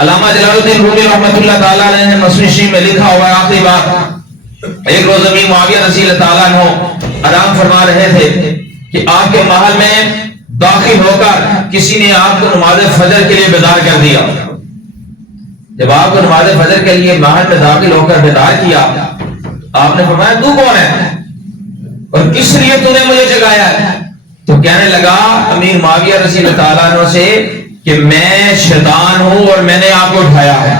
علامہ جلال الدین رومی رحمۃ اللہ تعالیٰ نے مسنون شریف میں لکھا ہوا ہے آخری بات، ایک روز امیر معاویہ رضی اللہ تعالیٰ عنہ آرام فرما رہے تھے کہ آپ کے محل میں داخل ہو کر کسی نے آپ کو نماز فجر کے لیے بیدار کر دیا۔ جب آپ کو نماز فجر کے لیے محل میں داخل ہو کر بیدار کیا، آپ نے فرمایا تو کون ہے اور کس لیے تو نے مجھے جگایا ہے؟ تو کہنے لگا امیر معاویہ رضی اللہ تعالیٰ عنہ سے کہ میں شیطان ہوں اور میں نے آپ کو اٹھایا ہے۔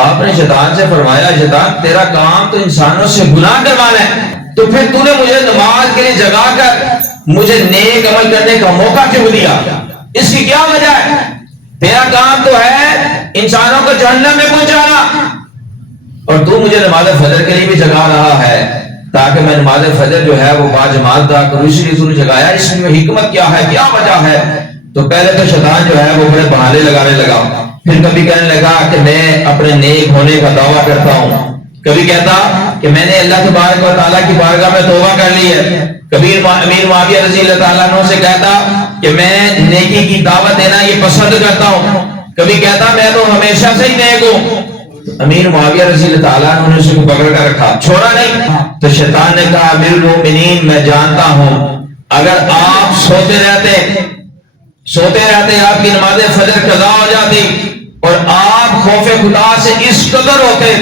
آپ نے شیطان سے فرمایا شیطان تیرا کام تو انسانوں سے گناہ کروانا ہے، تو پھر تو نے مجھے نماز کے لیے جگا کر مجھے نیک عمل کرنے کا موقع کیوں دیا؟ اس کی کیا وجہ ہے؟ تیرا کام تو ہے انسانوں کو جہنم میں پہنچانا، اور تو مجھے نماز فجر کے لیے بھی جگا رہا ہے تاکہ میں نماز فجر جو ہے وہ باجماعت ادا کروں، اس لیے تو نے جگایا۔ اس میں حکمت کیا ہے، کیا وجہ ہے؟ تو پہلے تو شیطان جو ہے وہ بڑے بہانے لگانے لگا، پھر کبھی کہنے لگا کہ میں اپنے نیک ہونے کا دعویٰ کرتا ہوں، کبھی کہتا کہ میں نے اللہ تبارک و تعالیٰ کی بارگاہ میں توبہ کر لی ہے، کبھی امیر معاویہ رضی اللہ تعالیٰ عنہ سے کہتا کہ میں نیکی کی دعوت دینا یہ پسند کرتا ہوں، کبھی کہتا میں تو ہمیشہ سے ہی نیک ہوں۔ امیر معاویہ رضی اللہ تعالیٰ عنہ نے اسے کو پکڑ کر رکھا، چھوڑا نہیں۔ تو شیطان نے کہا امیر المومنین میں جانتا ہوں اگر آپ سوتے رہتے آپ کی نماز فجر قضا ہو جاتی اور آپ خوف خدا سے اس قدر ہوتے،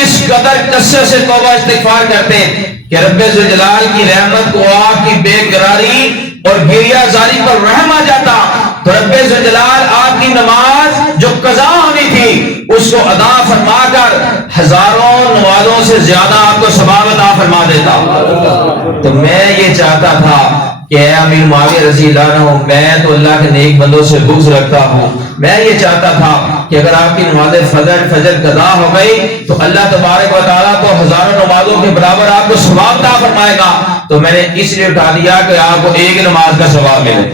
اس قدر کثرت سے توبہ استغفار کرتے کہ رب ذوالجلال کی رحمت کو آپ کی بے قراری اور گریہ زاری پر رحم آ جاتا، تو رب ذوالجلال آپ کی نماز جو قضا ہونی تھی اس کو ادا فرما کر ہزاروں نمازوں سے زیادہ آپ کو ثواب عطا فرما دیتا۔ تو میں یہ چاہتا تھا کہ اے امیر معاویہ رضی اللہ عنہ، میں تو اللہ کے نیک بندوں سے بغض رکھتا ہوں، میں یہ چاہتا تھا کہ اگر آپ کی نماز فجر قضا ہو گئی تو اللہ تبارک و تعالیٰ تو ہزاروں نمازوں کے برابر آپ کو ثواب عطا فرمائے گا، تو میں نے اس لیے اٹھا دیا کہ آپ کو ایک نماز کا ثواب ملے۔